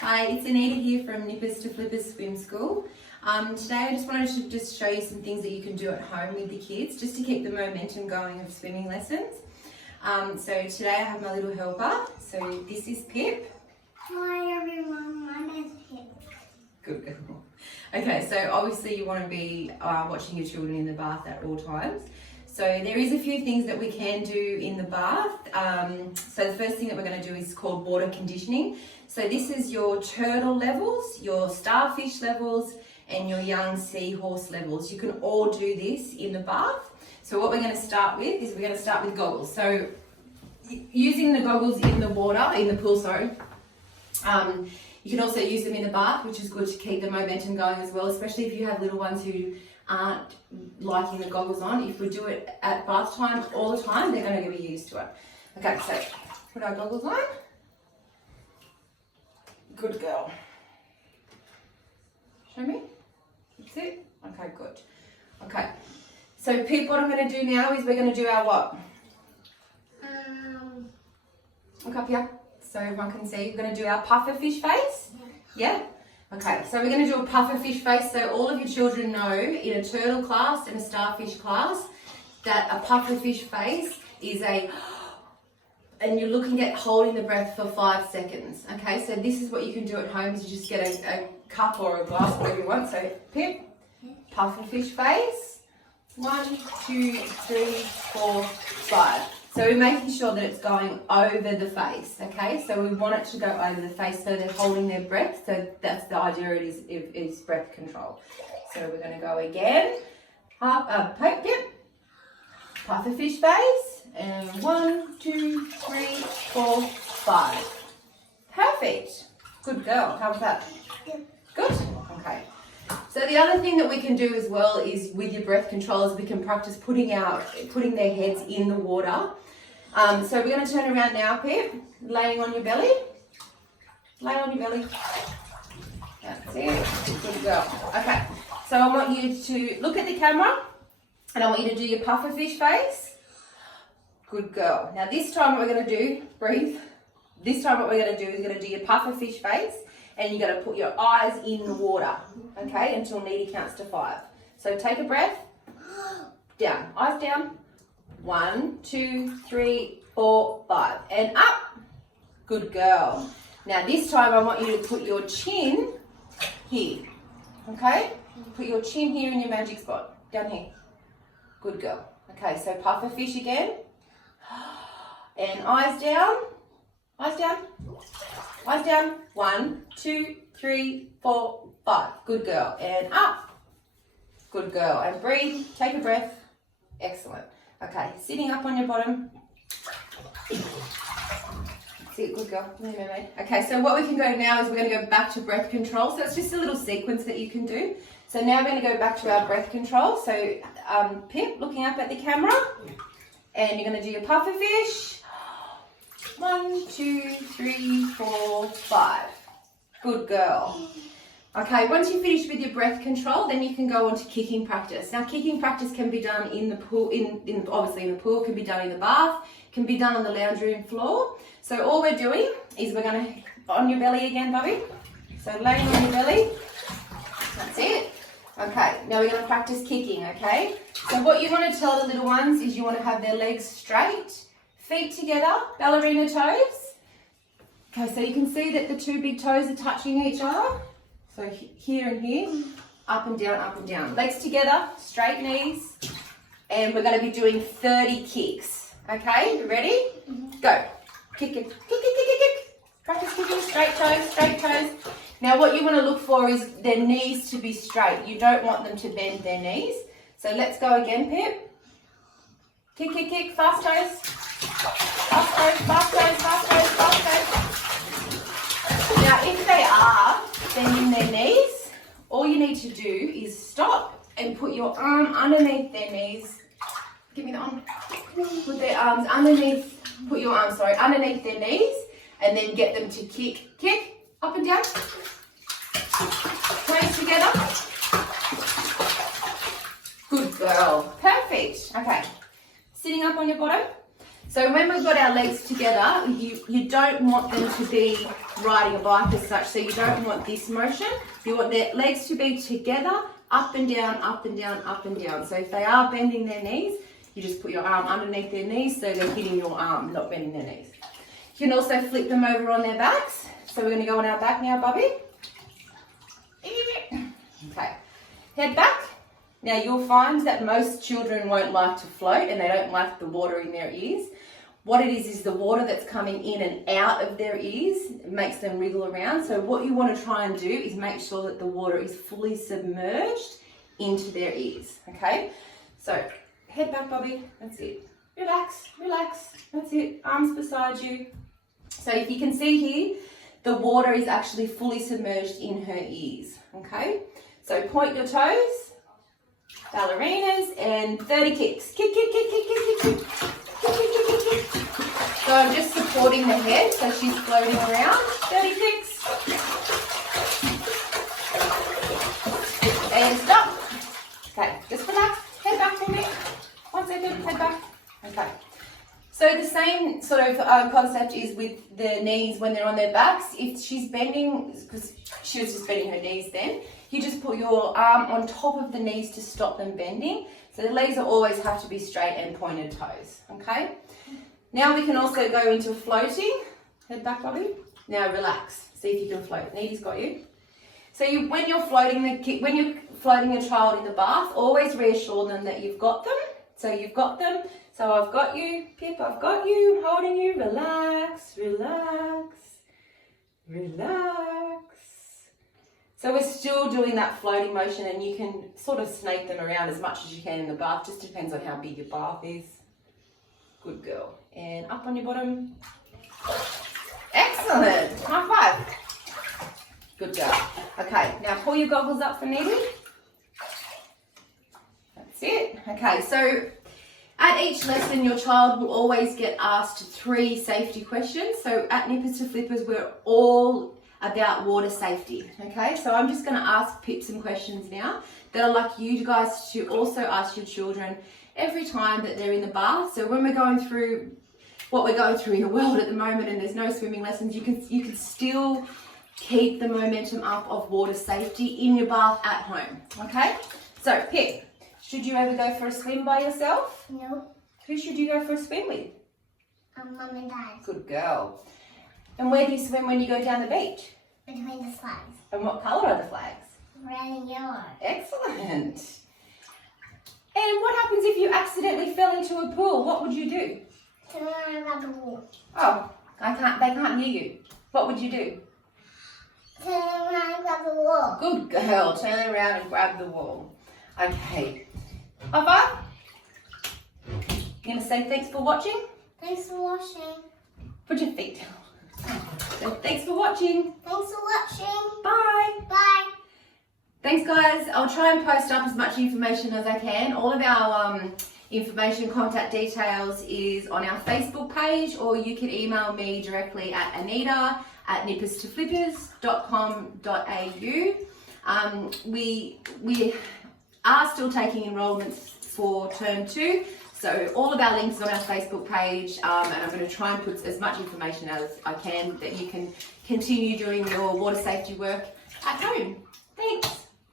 Hi, it's Anita here from Nippers to Flippers Swim School. Today I just wanted to show you some things that you can do at home with the kids just to keep the momentum going of swimming lessons. So today I have my little helper. So this is Pip. Hi everyone, my name's Pip. Good girl. Okay, so obviously you want to be watching your children in the bath at all times. So there is a few things that we can do in the bath. So the first thing that we're going to do is called water conditioning. So this is your turtle levels, your starfish levels, and your young seahorse levels. You can all do this in the bath. So what we're going to start with is we're going to start with goggles. So using the goggles in the water, in the pool, sorry. You can also use them in the bath, which is good to keep the momentum going as well, especially if you have little ones who aren't liking the goggles on. If we do it at bath time all the time, they're going to be used to it. Okay, so put our goggles on. Good girl. Show me. That's it. Okay, good. Okay. So Pip, what I'm going to do now is we're going to do our what? Look up here so everyone can see. We're going to do our puffer fish face. Yeah? Okay, so we're going to do a puffer fish face. So all of your children know in a turtle class and a starfish class that a puffer fish face is and you're looking at holding the breath for 5 seconds. Okay, so this is what you can do at home is you just get a cup or a glass, whatever you want. So Pip, puffer fish face. 1, 2, 3, 4, 5. So we're making sure that it's going over the face, okay? So we want it to go over the face so they're holding their breath. So that's the idea, it is breath control. So we're going to go again. Pip, puffer fish face. And 1, 2, 3, 4, 5. Perfect. Good girl. How was that? Good? Okay. So the other thing that we can do as well is with your breath controls, we can practice putting their heads in the water. So we're going to turn around now, Pip, laying on your belly. Lay on your belly. That's it. Good girl. Okay. So I want you to look at the camera and I want you to do your puffer fish face. Good girl. Now this time what we're going to do, breathe. This time what we're going to do is you're going to do your puffer fish face and you're going to put your eyes in the water, okay, until Needy counts to 5. So take a breath, down, eyes down, 1, 2, 3, 4, 5, and up. Good girl. Now this time I want you to put your chin here, okay? Put your chin here in your magic spot, down here. Good girl. Okay, so puffer fish again. And eyes down, eyes down, eyes down. 1, 2, 3, 4, 5. Good girl. And up. Good girl. And breathe. Take a breath. Excellent. Okay, sitting up on your bottom. Sit, good girl. Okay, so what we can go now is we're going to go back to breath control. So it's just a little sequence that you can do. So now we're going to go back to our breath control. So Pip, looking up at the camera. And you're going to do your puffer fish. 1, 2, 3, 4, 5. Good girl. Okay, once you finish with your breath control, then you can go on to kicking practice. Now, kicking practice can be done in the pool, obviously in the pool, can be done in the bath, can be done on the lounge room floor. So all we're doing is we're going to, on your belly again, Bubby. So laying on your belly. That's it. Okay, now we're going to practice kicking, okay? So what you want to tell the little ones is you want to have their legs straight, feet together, ballerina toes. Okay, so you can see that the 2 big toes are touching each other. So here and here, up and down, up and down. Legs together, straight knees. And we're going to be doing 30 kicks. Okay, you ready? Go. Kick, kick, kick, kick, kick, kick, kick. Practice kicking, straight toes, straight toes. Now what you want to look for is their knees to be straight. You don't want them to bend their knees. So let's go again, Pip. Kick, kick, kick, fast toes. Fast toes, fast toes, fast toes, fast toes. Now if they are bending their knees, all you need to do is stop and put your arm underneath their knees. Give me the arm. Put their arms underneath, underneath their knees and then get them to kick, kick. Up and down. Toes together. Good girl. Perfect. Okay. Sitting up on your bottom. So when we've got our legs together, you don't want them to be riding a bike as such, so you don't want this motion. You want their legs to be together, up and down, up and down, up and down. So if they are bending their knees, you just put your arm underneath their knees so they're hitting your arm, not bending their knees. You can also flip them over on their backs. So we're going to go on our back now, Bubby. Okay, head back. Now you'll find that most children won't like to float and they don't like the water in their ears. What it is the water that's coming in and out of their ears. It makes them wriggle around. So what you want to try and do is make sure that the water is fully submerged into their ears, okay? So head back, Bobby, that's it. Relax, relax, that's it. Arms beside you. So if you can see here, the water is actually fully submerged in her ears, okay? So point your toes, ballerinas, and 30 kicks. Kick, kick, kick, kick, kick, kick, kick. Kick, kick, kick, kick, kick. So I'm just supporting the head so she's floating around. 30 kicks. And stop. Okay, just relax. Head back for me. 1 second, head back. Okay. So the same sort of concept is with the knees when they're on their backs. If she's bending, because she was just bending her knees then, you just put your arm on top of the knees to stop them bending. So the legs will always have to be straight and pointed toes, okay? Now we can also go into floating. Head back, Bobby. Now relax. See if you can float. Needy's got you. So when you're floating a child in the bath, always reassure them that you've got them. So you've got them. So I've got you, Pip, I've got you, I'm holding you. Relax, relax, relax. So we're still doing that floating motion and you can sort of snake them around as much as you can in the bath. Just depends on how big your bath is. Good girl. And up on your bottom. Excellent. High five. Good girl. Okay, now pull your goggles up for Needy. That's it. Okay, so at each lesson, your child will always get asked 3 safety questions. So at Nippers to Flippers, we're all about water safety, okay? So I'm just gonna ask Pip some questions now that I'd like you guys to also ask your children every time that they're in the bath. So when we're going through what we're going through in the world at the moment and there's no swimming lessons, you can still keep the momentum up of water safety in your bath at home, okay? So Pip, should you ever go for a swim by yourself? No. Who should you go for a swim with? Mum and Dad. Good girl. And where do you swim when you go down the beach? Between the flags. And what colour are the flags? Red and yellow. Excellent. And what happens if you accidentally fell into a pool? What would you do? Turn around and grab the wall. Oh, they can't hear you. What would you do? Turn around and grab the wall. Good girl. Turn around and grab the wall. Okay. High five. You're going to say thanks for watching? Thanks for watching. Put your feet down. So thanks for watching. Thanks for watching. Bye. Bye. Thanks, guys. I'll try and post up as much information as I can. All of our information, contact details is on our Facebook page, or you can email me directly at anita@nipperstoflippers.com.au. We are still taking enrolments for term 2. So all of our links are on our Facebook page, and I'm going to try and put as much information as I can that you can continue doing your water safety work at home. Thanks.